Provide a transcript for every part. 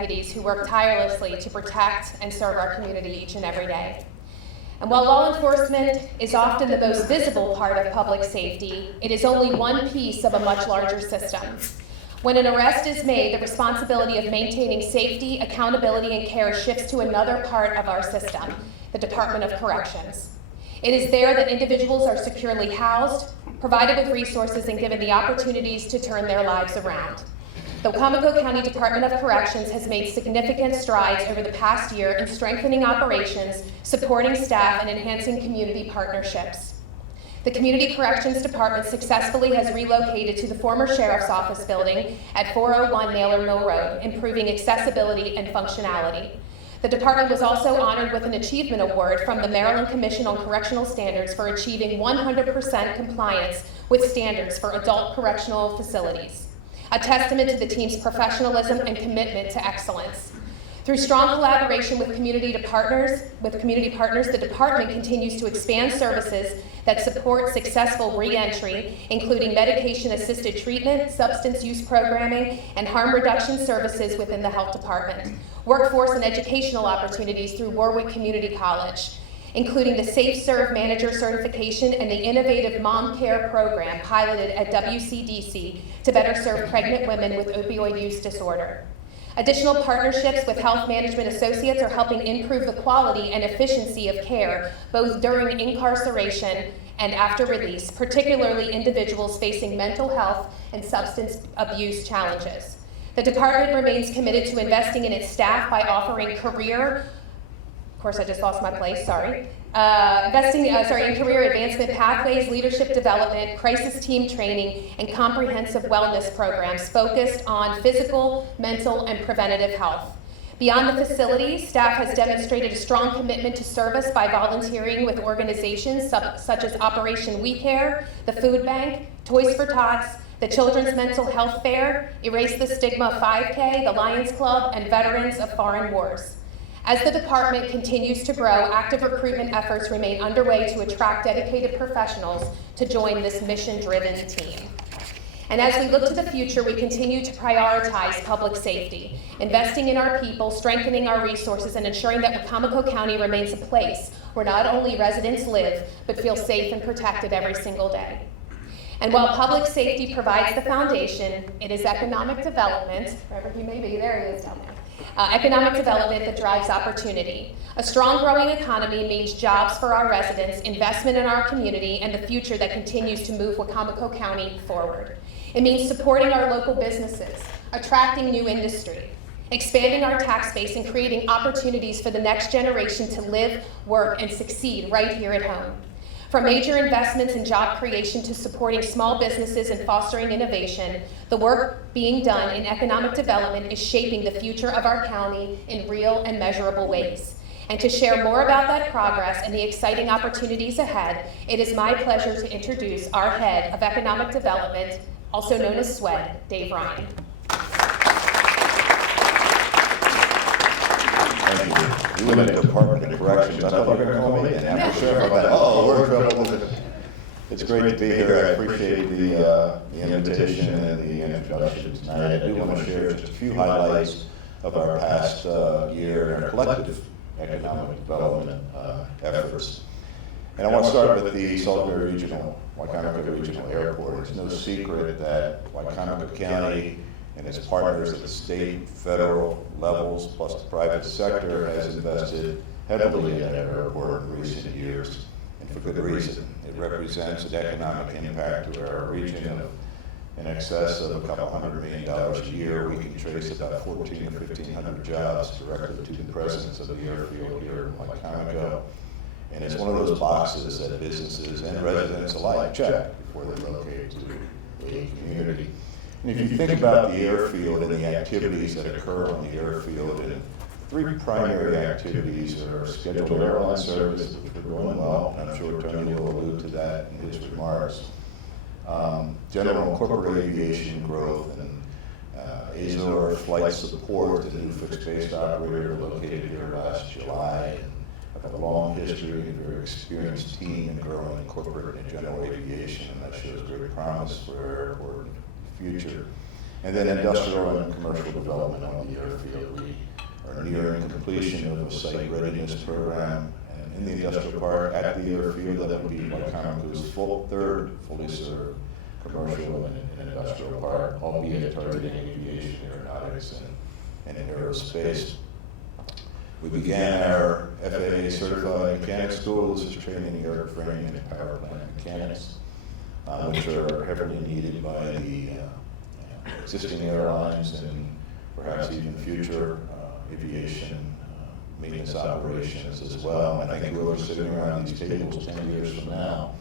deputies who work tirelessly to protect and serve our community each and every day. And while law enforcement is often the most visible part of public safety, it is only one piece of a much larger system. When an arrest is made, the responsibility of maintaining safety, accountability, and care shifts to another part of our system, the Department of Corrections. It is there that individuals are securely housed, provided with resources, and given the opportunities to turn their lives around. The Wacomico County Department of Corrections has made significant strides over the past year in strengthening operations, supporting staff, and enhancing community partnerships. The Community Corrections Department successfully has relocated to the former Sheriff's Office building at 401 Naylor Mill Road, improving accessibility and functionality. The department was also honored with an Achievement Award from the Maryland Commission on Correctional Standards for achieving 100% compliance with standards for adult correctional facilities, a testament to the team's professionalism and commitment to excellence. Through strong collaboration with community partners, the department continues to expand services that support successful re-entry, including medication-assisted treatment, substance use programming, and harm reduction services within the health department, workforce and educational opportunities through Warwick Community College, including the Safe Serve Manager certification and the innovative Mom Care program piloted at WCDC to better serve pregnant women with opioid use disorder. Additional partnerships with health management associates are helping improve the quality and efficiency of care, both during incarceration and after release, particularly individuals facing mental health and substance abuse challenges. The department remains committed to investing in its staff by offering career in career advancement pathways, leadership development, crisis team training, and comprehensive wellness programs focused on physical, mental, and preventative health. Beyond the facilities, staff has demonstrated a strong commitment to service by volunteering with organizations such as Operation We Care, the Food Bank, Toys for Tots, the Children's Mental Health Fair, Erase the Stigma 5K, the Lions Club, and Veterans of Foreign Wars. As the department continues to grow, active recruitment efforts remain underway to attract dedicated professionals to join this mission-driven team. And as we look to the future, we continue to prioritize public safety, investing in our people, strengthening our resources, and ensuring that Wacomico County remains a place where not only residents live, but feel safe and protected every single day. And while public safety provides the foundation, it is economic development, wherever he may be, there he is down there. Economic development that drives opportunity. A strong growing economy means jobs for our residents, investment in our community, and the future that continues to move Wacomico County forward. It means supporting our local businesses, attracting new industry, expanding our tax base, and creating opportunities for the next generation to live, work, and succeed right here at home. From major investments in job creation to supporting small businesses and fostering innovation, the work being done in economic development is shaping the future of our county in real and measurable ways. And to share more about that progress and the exciting opportunities ahead, it is my pleasure to introduce our Head of Economic Development, also known as SWED, Dave Ryan. Thank you. You went to the Department of Corrections. I thought you were going to call me, and after Sheriff, I thought, we're in trouble. It's great to be here. I appreciate the invitation and the introduction tonight. I do want to share just a few highlights of our past year and our collective economic development efforts. And I want to start with the Salisbury Wacomico Regional Airport. It's no secret that Wacomico County and its partners at the state, federal levels, plus the private sector, has invested heavily in that airport in recent years, and for good reason. It represents an economic impact to our region of in excess of a couple $100 million a year. We can trace about 1,400 to 1,500 jobs directly to the presence of the airfield here in Wacomico. And it's one of those boxes that businesses and residents alike check before they relocate to a community. And if you think about the airfield and the activities that occur on the airfield, and three primary activities are scheduled airline service, which we're doing well, and I'm sure Tony will allude to that in his remarks. General and corporate aviation growth, and Azor flight support, the new fixed-based operator located here last July. Have a long history and a very experienced team in growing corporate and general aviation, and that shows great promise for our airport in the future. And then industrial and commercial development on the airfield. We are nearing completion of a site readiness program in the industrial park at the airfield. That would be Wicomico's third fully served commercial and industrial park, albeit targeting aviation, aeronautics, and aerospace. We began our FAA certified mechanic school. This is training airframe and power plant mechanics, which are heavily needed by the existing airlines and perhaps even future aviation maintenance operations as well. And I think whoever's sitting around these tables 10 years from now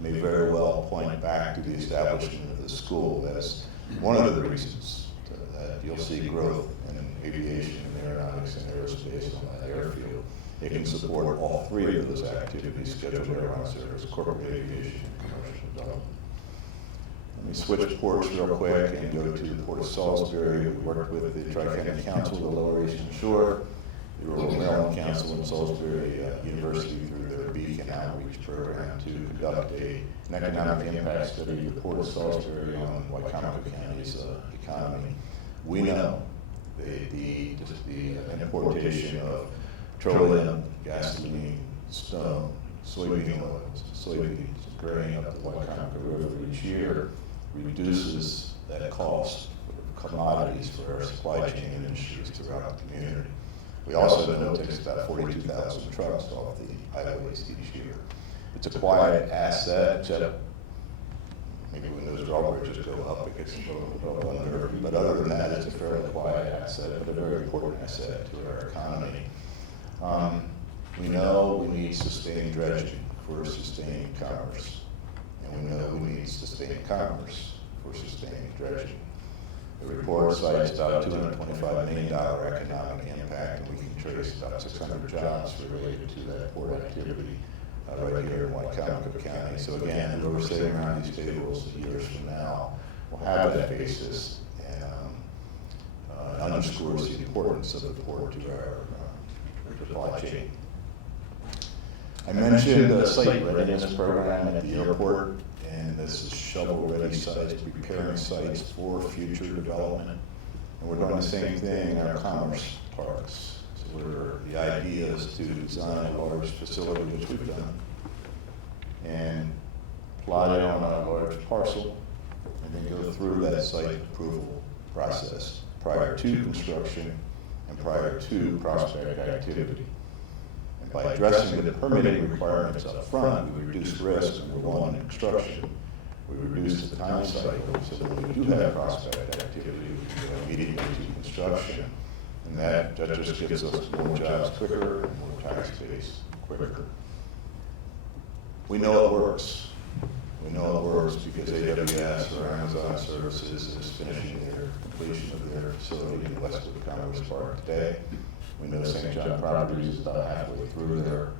may very well point back to the establishment of the school as one of the reasons that you'll see growth in aviation and aeronautics and aerospace on that airfield. It can support all three of those activities: scheduled airline service, corporate aviation, and commercial development. Let me switch ports real quick and go to the Port of Salisbury. We worked with the Tri-County Council, the Lower Eastern Shore, the Rural Maryland Council, and Salisbury University through their Beacon Outreach program to conduct an economic impact study of the Port of Salisbury on Wicomico County's economy. We know the importation of petroleum, gasoline, stone, soybean oils, soybeans, grain up the Wicomico River each year reduces that cost for commodities for our supply chain industries throughout the community. We also know it takes about 42,000 trucks off the highways each year. It's a quiet asset, except maybe when those drawbridges go up, it gets a little under. But other than that, it's a fairly quiet asset, but a very important asset to our economy. We know we need sustained dredging for sustained commerce. And we know we need sustained commerce for sustained dredging. The report cites about $225 million economic impact, and we can trace about 600 jobs related to that port activity right here in Wicomico County. So again, whoever's sitting around these tables years from now will have that basis and underscores the importance of the port to our supply chain. I mentioned the site readiness program at the airport, and this is shovel-ready sites, preparing sites for future development. And we're doing the same thing in our commerce parks. So the idea is to design a large facility, which we've done, and plot it on a large parcel, and then go through that site approval process prior to construction and prior to prospect activity. By addressing the permitting requirements up front, we reduce risk, number one, in construction. We reduce the time cycle, so when we do have prospect activity, we can go immediately to construction. And that just gives us more jobs quicker and more tax base quicker. We know it works. We know it works because AWS or Amazon Services is finishing their completion of their facility in Westwood Commerce Park today. We know St. John Properties is about halfway through their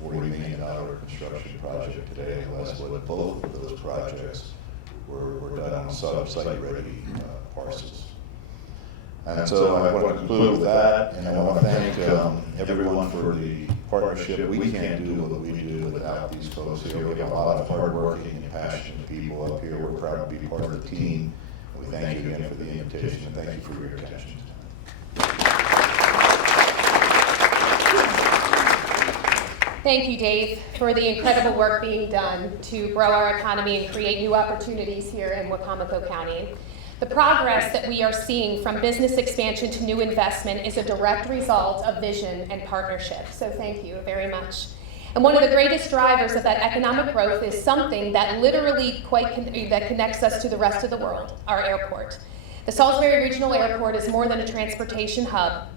$40 million construction project today in Westwood. Both of those projects were done on site-ready parcels. And so I want to conclude with that, and I want to thank everyone for the partnership. We can't do what we do without these folks here. We have a lot of hardworking and passionate people up here. We're proud to be part of the team. We thank you again for the invitation, and thank you for your attention. Thank you, Dave, for the incredible work being done to grow our economy and create new opportunities here in Wicomico County. The progress that we are seeing from business expansion to new investment is a direct result of vision and partnership. So thank you very much. And one of the greatest drivers of that economic growth is something that literally that connects us to the rest of the world, our airport. The Salisbury Regional Airport is more than a transportation hub.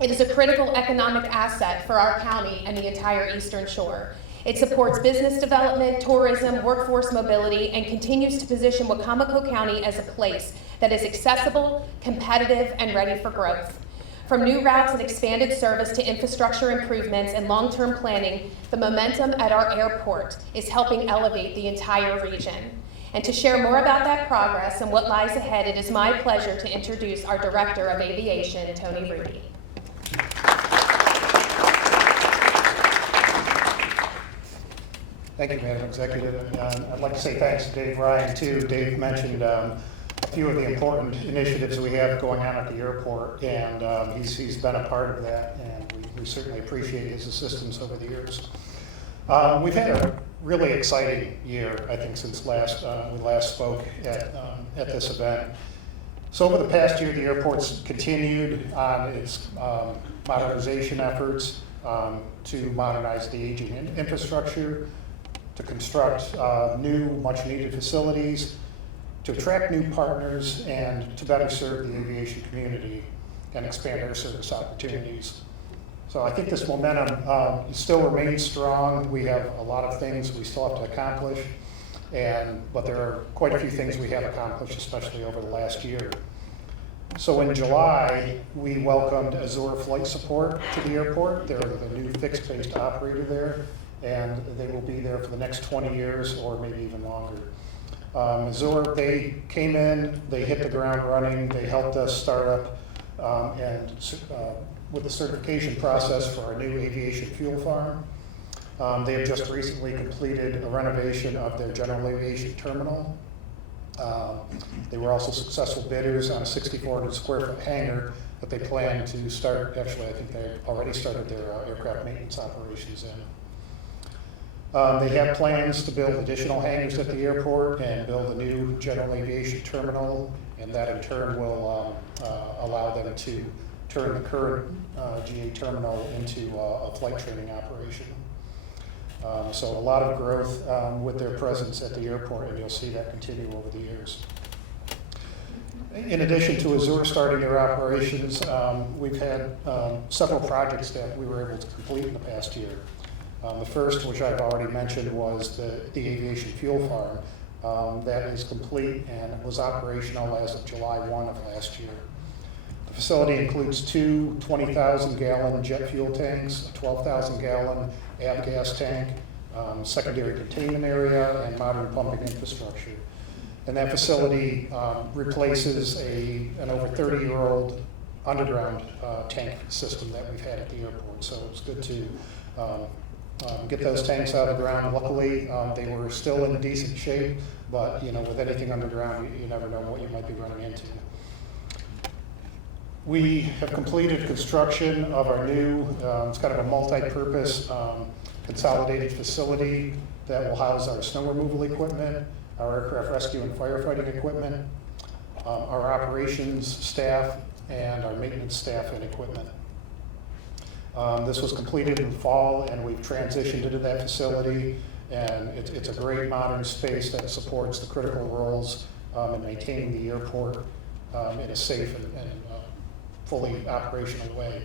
It is a critical economic asset for our county and the entire Eastern Shore. It supports business development, tourism, workforce mobility, and continues to position Wicomico County as a place that is accessible, competitive, and ready for growth. From new routes and expanded service to infrastructure improvements and long-term planning, the momentum at our airport is helping elevate the entire region. And to share more about that progress and what lies ahead, it is my pleasure to introduce our Director of Aviation, Tony Rudy. Thank you, Madam Executive. I'd like to say thanks to Dave Ryan, too. Dave mentioned few of the important initiatives we have going on at the airport, and he's been a part of that, and we certainly appreciate his assistance over the years. We've had a really exciting year, I think, since we last spoke at this event. So over the past year, the airport's continued on its modernization efforts to modernize the aging infrastructure, to construct new, much-needed facilities, to attract new partners, and to better serve the aviation community and expand air service opportunities. So I think this momentum still remains strong. We have a lot of things we still have to accomplish, but there are quite a few things we have accomplished, especially over the last year. So in July, we welcomed Azure Flight Support to the airport. They're the new fixed-based operator there, and they will be there for the next 20 years or maybe even longer. Azure, they came in, they hit the ground running, they helped us start up with the certification process for our new aviation fuel farm. They have just recently completed a renovation of their general aviation terminal. They were also successful bidders on a 6,400 square foot hangar that they plan to start. Actually, I think they already started their aircraft maintenance operations in. They have plans to build additional hangars at the airport and build a new general aviation terminal, and that in turn will allow them to turn the current GA terminal into a flight training operation. So a lot of growth with their presence at the airport, and you'll see that continue over the years. In addition to Azure starting their operations, we've had several projects that we were able to complete in the past year. The first, which I've already mentioned, was the aviation fuel farm. That is complete and was operational as of July 1 of last year. The facility includes two 20,000-gallon jet fuel tanks, a 12,000-gallon avgas tank, secondary containment area, and modern pumping infrastructure. And that facility replaces an over 30-year-old underground tank system that we've had at the airport. So it's good to get those tanks out of the ground. Luckily, they were still in decent shape, but with anything underground, you never know what you might be running into. We have completed construction of our new, it's kind of a multi-purpose consolidated facility that will house our snow removal equipment, our aircraft rescue and firefighting equipment, our operations staff, and our maintenance staff and equipment. This was completed in the fall, and we've transitioned into that facility, and it's a great modern space that supports the critical roles in maintaining the airport in a safe and fully operational way.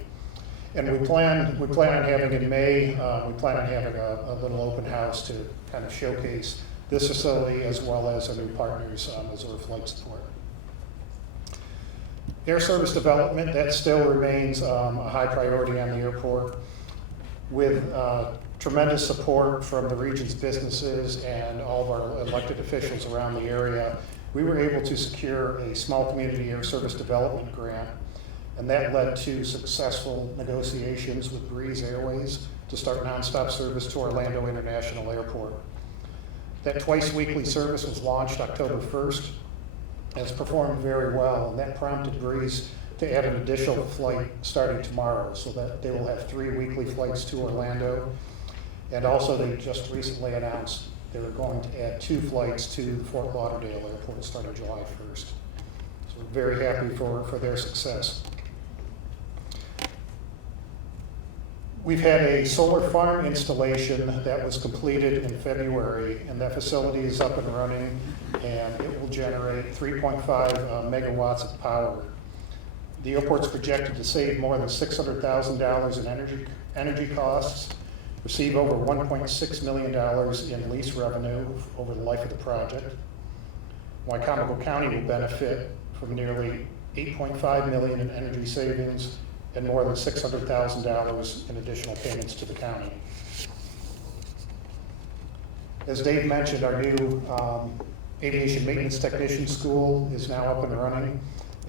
And we plan on having in May, we plan on having a little open house to kind of showcase this facility as well as our new partners, Azure Flight Support. Air service development, that still remains a high priority on the airport. With tremendous support from the region's businesses and all of our elected officials around the area, we were able to secure a small community air service development grant, and that led to successful negotiations with Breeze Airways to start nonstop service to Orlando International Airport. That twice-weekly service was launched October 1st. It's performed very well, and that prompted Breeze to add an additional flight starting tomorrow, so that they will have 3 weekly flights to Orlando. And also, they just recently announced they were going to add 2 flights to the Fort Lauderdale Airport starting July 1st. So we're very happy for their success. We've had a solar farm installation that was completed in February, and that facility is up and running, and it will generate 3.5 megawatts of power. The airport's projected to save more than $600,000 in energy costs, receive over $1.6 million in lease revenue over the life of the project. Wicomico County will benefit from nearly $8.5 million in energy savings and more than $600,000 in additional payments to the county. As Dave mentioned, our new aviation maintenance technician school is now up and running,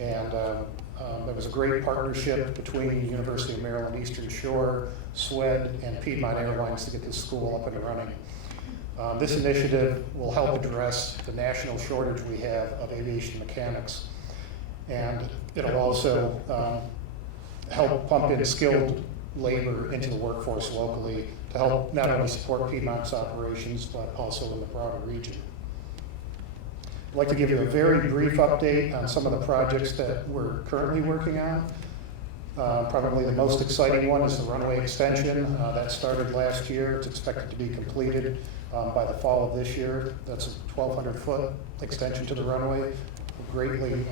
and there was a great partnership between the University of Maryland Eastern Shore, SWED, and Piedmont Airlines to get this school up and running. This initiative will help address the national shortage we have of aviation mechanics. And it'll also help pump in skilled labor into the workforce locally to help not only support Piedmont's operations, but also in the broader region. I'd like to give you a very brief update on some of the projects that we're currently working on. Probably the most exciting one is the runway extension. That started last year. It's expected to be completed by the fall of this year. That's a 1,200-foot extension to the runway. Will greatly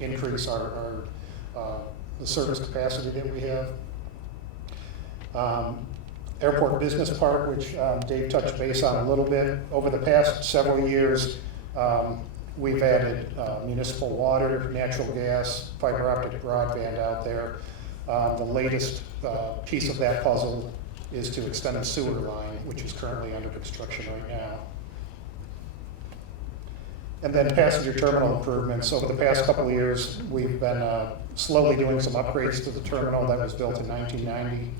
increase the service capacity that we have. Airport Business Park, which Dave touched base on a little bit. Over the past several years, we've added municipal water, natural gas, fiber optic broadband out there. The latest piece of that puzzle is to extend a sewer line, which is currently under construction right now. And then passenger terminal improvements. Over the past couple of years, we've been slowly doing some upgrades to the terminal that was built in 1990.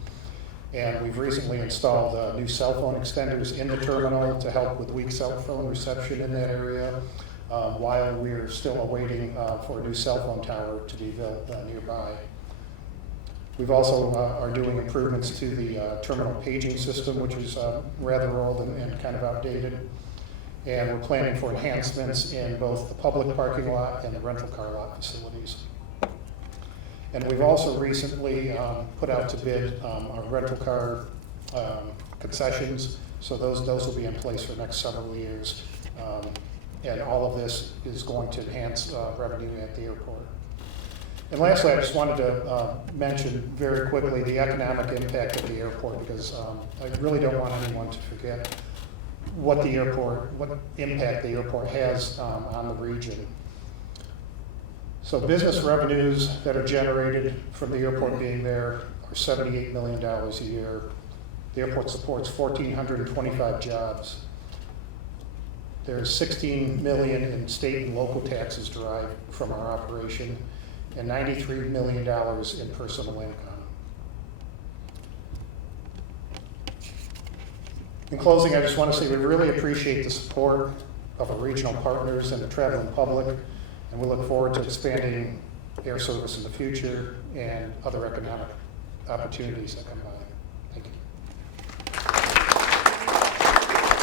And we've recently installed new cell phone extenders in the terminal to help with weak cell phone reception in that area, while we're still awaiting for a new cell phone tower to be built nearby. We've also are doing improvements to the terminal paging system, which is rather old and kind of outdated. And we're planning for enhancements in both the public parking lot and the rental car lot facilities. And we've also recently put out to bid our rental car concessions, so those will be in place for the next several years. And all of this is going to enhance revenue at the airport. And lastly, I just wanted to mention very quickly the economic impact of the airport, because I really don't want anyone to forget what impact the airport has on the region. So business revenues that are generated from the airport being there are $78 million a year. The airport supports 1,425 jobs. There's $16 million in state and local taxes derived from our operation, and $93 million in personal income. In closing, I just want to say we really appreciate the support of our regional partners and the traveling public, and we look forward to expanding air service in the future and other economic opportunities that come by.